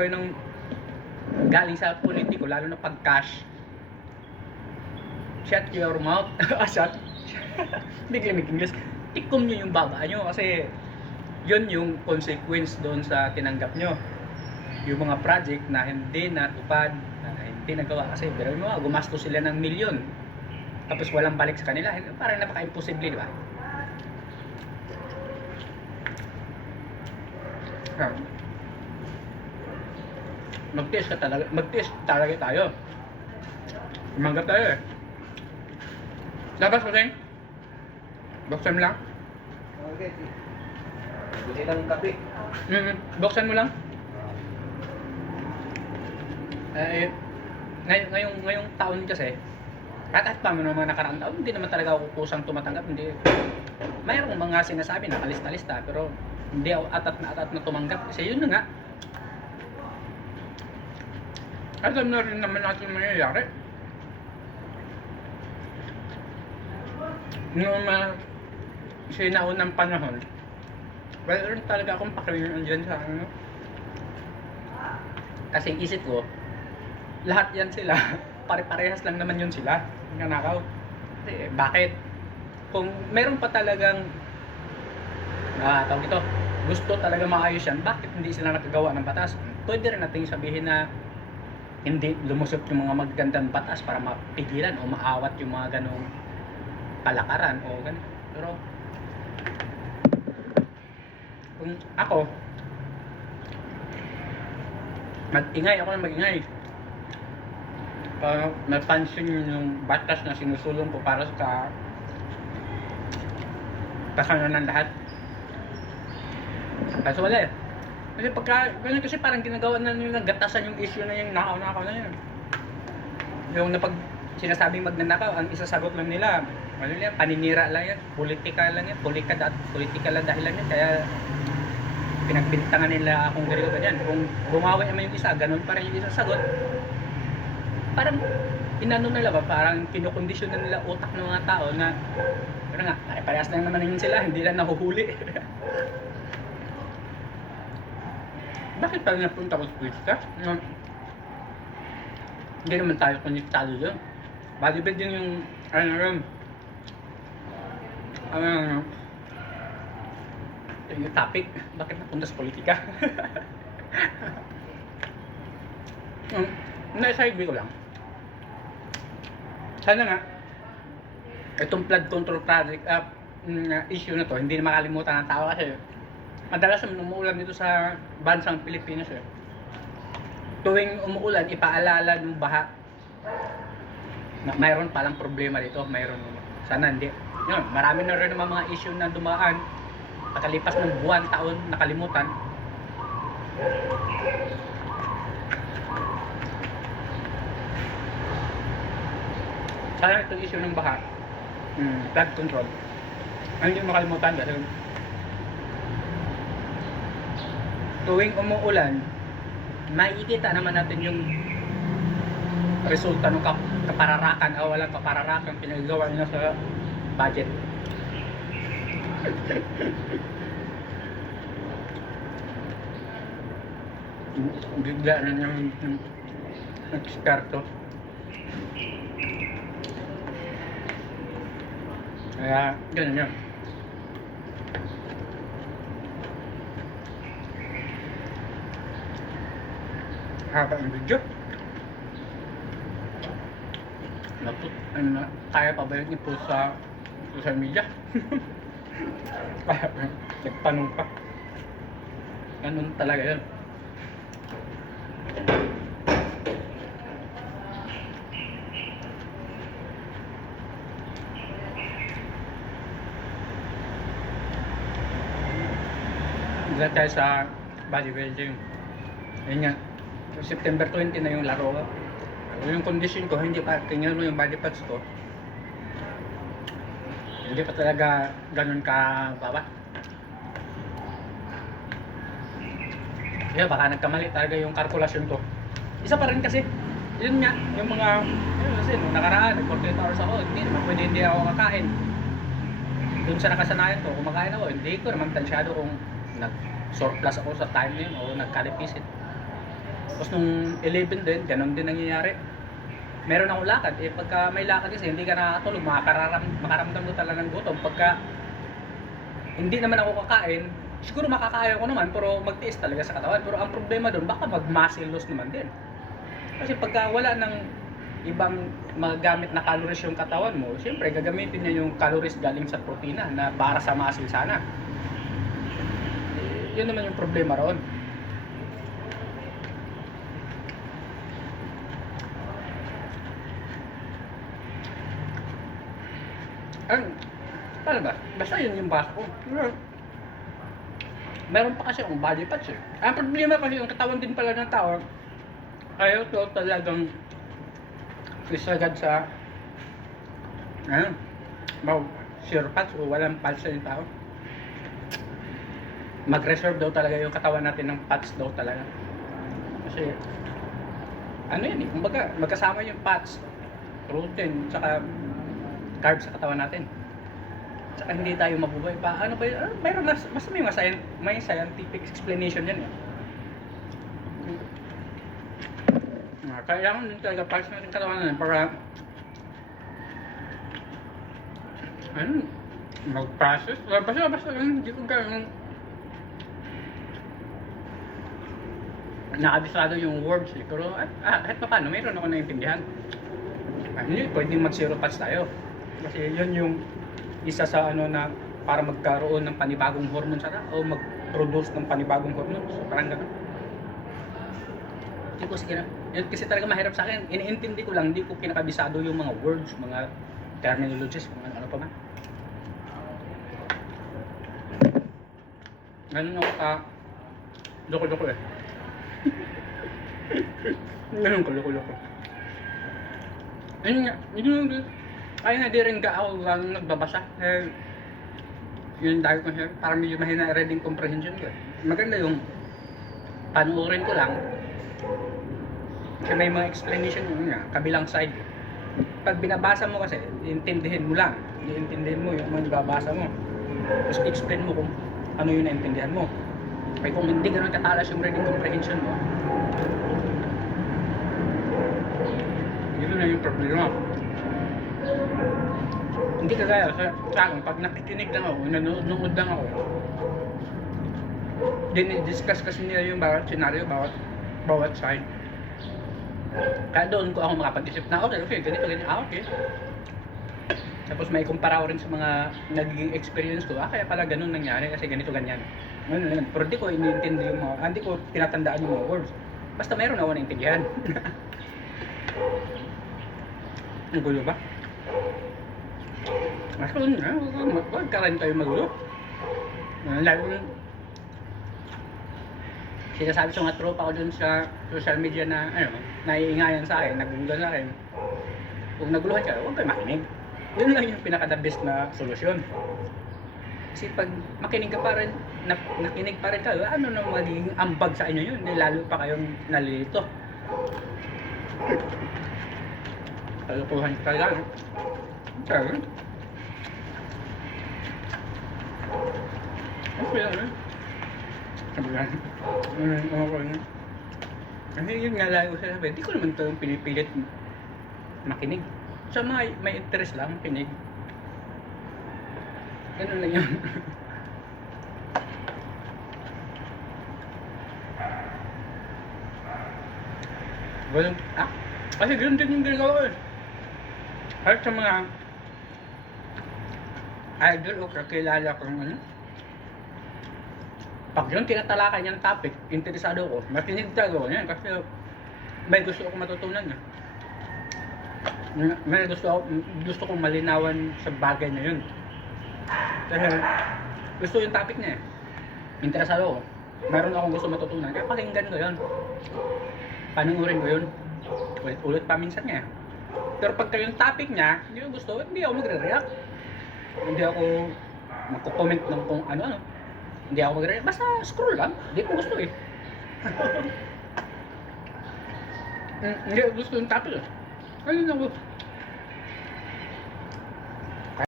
kayo ng galing sa politiko, lalo na pag cash. Shut your mouth. Shut. Biglang English. Tikom nyo yung baba nyo kasi yun yung consequence doon sa tinanggap nyo. Yung mga project na hindi natupad, na hindi nagawa kasi pero mo gumastos sila ng milyon tapos walang balik sa kanila, parang napaka-imposible, di ba? Mag-test talaga tayo. Umanggap tayo eh. Labas ko sa'yo. Buksan mo lang. Okay. Gusto ng kape. Buksan mo lang. Ngayong taon kasi, kahit pa mo mga nakaraang taon, hindi naman talaga ako kusang tumatanggap. Hindi. Mayroong mga sinasabi na kalista-lista, pero hindi ako atat na tumanggap. Kasi yun na nga. Alam na rin naman natin mangyayari. Noong sinaunang panahon, wala rin talaga akong pakirin dyan sa ano. Kasi isip ko, lahat yan sila, pare-parehas lang naman yun sila, nanakaw. Kasi bakit? Kung meron pa talagang, tawag ito, gusto talaga maayos yan, bakit hindi sila nakagawa ng batas? Pwede rin natin sabihin na hindi lumusot yung mga magagandang batas para mapigilan o maawat yung mga ganong palakaran o ganun. Pero kung ako, mag-ingay napansin yung batas na sinusulong ko para sa kasanan ng lahat. Kaso wala eh. Kasi kasi parang ginagawa na nila, gatasan yung issue na yung nakaw na yun. Yung napag sinasabing magnanakaw, ang isasagot lang nila, ano yan, paninira lang yan, politika lang yan, politika lang dahilan yan, kaya pinagbintangan nila akong ganito ganyan. Kung bumawi naman yung isa, ganun pa rin yung isang sagot. Parang inano nila ba, parang kinukondisyon na nila utak ng mga tao na ano nga, pare-parehas lang naman yun sila, hindi lang nahuhuli. Bakit tayo napunta ko sa politika? Hindi naman tayo konektado doon. Bodybuilding yung yung topic. Bakit napunta sa politika? Naisabi ko lang. Sana nga itong flood control project issue na to hindi na makalimutan ng tao kasi madalas naman umuulan dito sa bansang Pilipinas eh. Tuwing umuulan, ipaalala ng baha na mayroon palang problema dito, mayroon. Sana hindi. Yun, marami na rin naman mga issue na dumaan nakalipas ng buwan, taon, nakalimutan. Sana itong issue ng baha, flood control, hindi makalimutan dahil tuwing umuulan, makikita naman natin yung resulta ng kapararakan o walang kapararakan pinagawa nila sa budget. Bigla na yung eksperto. Kaya, ganun yun. Haba ang video. Kaya pa ba yun i-post sa social media? Nagtanong pa. Ganun talaga yun. Dito tayo sa bodybuilding. Ayun nga. September 20 na yung laro. Yung condition ko, hindi pa, tingnan mo yung body parts ko. Hindi pa talaga ganun ka baba. Kaya baka nagkamali talaga yung kalkulasyon ko. Isa pa rin kasi, yun nga, yung mga, yun kasi nung nakaraan, nag-48 hours ako, hindi naman pwede hindi ako kakain. Doon sa nakasanayan ko, kumakain ako, hindi ko naman tansyado kung nag-surplus ako sa time na yun o nagkalipisit. Tapos nung 11 din, ganun din nangyayari. Meron akong lakad, eh pagka may lakad kasi hindi ka nakakatulog, makaramdam mo talaga ng gutom. Pagka hindi naman ako kakain, siguro makakaya ko naman, pero magtiis talaga sa katawan. Pero ang problema doon, baka mag-muscle loss naman din. Kasi pagka wala ng ibang magagamit na calories yung katawan mo, siyempre gagamitin niya yung calories galing sa protina na para sa muscle sana. Yun naman yung problema roon. Paano ba? Basta yun yung basa ko. Meron pa kasi akong body parts eh. Ang problema kasi yung katawan din pala ng tao, ayaw to talagang isagad sa zero fats o walang fats sa yung tao. Mag-reserve daw talaga yung katawan natin ng fats daw talaga. Kasi ano yan eh, kumbaga magkasama yung fats, protein, saka carbs sa katawan natin. Saka hindi tayo mabubuhay pa. Ano ba yun? Mayroon na, basta may scientific explanation yan eh. Kailangan din talaga parts natin katawan natin para mag-process. Basta hindi ko gano'n nakabisado yung words eh. Pero kahit pa paano, mayroon ako naiintindihan. Hindi, pwedeng mag-zero fats tayo. Kasi yun yung isa sa na para magkaroon ng panibagong hormone sana o mag-produce ng panibagong hormone. So parang gano'n. Hindi ko sige yun kasi talaga mahirap sa akin. Iniintindi ko lang, hindi ko kinakabisado yung mga words, mga terminologies, mga ano pa man. Ganun ako loko-loko eh. Ganun ko, loko-loko. Ayun nga, kaya na di rin ka ako lang nagbabasa. Yun dahil ko siya, parang medyo mahina reading comprehension ko eh. Maganda yung panuorin ko lang. Kasi may mga explanation yun nga, kabilang side. Pag binabasa mo kasi, iintindihin mo lang. Iintindihin mo yung mga nababasa mo. Tapos explain mo kung ano yung naintindihan mo. Kaya kung hindi ganun katalas yung reading comprehension mo, yun na yung problema. Hindi kagaya sa akin, pag nakikinig lang ako, nanonood lang ako, discuss kasi nila yung bawat scenario, bawat side. Kaya doon ko ako makapag-isip na, okay, ganito, okay. Tapos may kumpara ko rin sa mga nagiging experience ko, kaya pala ganun nangyari kasi ganito, ganyan. Pero hindi ko iniintindi yung mga, hindi ko tinatandaan yung mga words. Basta meron ako naintindihan. Ang gulo ba? Mas kung wag ka rin kayo magulo. Lalo sinasabi sa mga tropa ko dun sa social media na naiingayan sa akin, naguguluhan sa akin. Kung naguluhan ka, huwag kayo makinig. Yun lang yung pinaka-the best na solusyon. Kasi pag makinig ka pa rin, nakinig pa rin kayo, ano nang magiging ambag sa inyo yun? Lalo pa kayong nalilito. Kalukuhan ka talaga. Okay. Okay lang. Sabi nga. Okay. Kasi yun nga lagi ko sabi, hindi ko naman ito pinipilit makinig. Sa mga may interest lang, kinig. Ganun lang yun. Walang, kasi ganun din yung ginagawa ko eh. Kahit sa mga idol o kakilala kong pag yun tinatalakay niyang topic, interesado ko, makinig talaga ko yan kasi may gusto akong matutunan eh. May gusto kong malinawan sa bagay na yun. Kasi gusto yung topic niya eh. Interesado ko. Meron akong gusto matutunan, kaya pakinggan ko yun. Panunurin ko yun. Ulit pa minsan niya. Pero pagka yung topic niya, hindi ko gusto, hindi ako magre-react. Hindi ako magko-comment ng kung ano-ano. Hindi ako magre-react. Basta scroll lang. Hindi ko gusto eh. Hindi ko gusto yung topic eh. Ayun lang.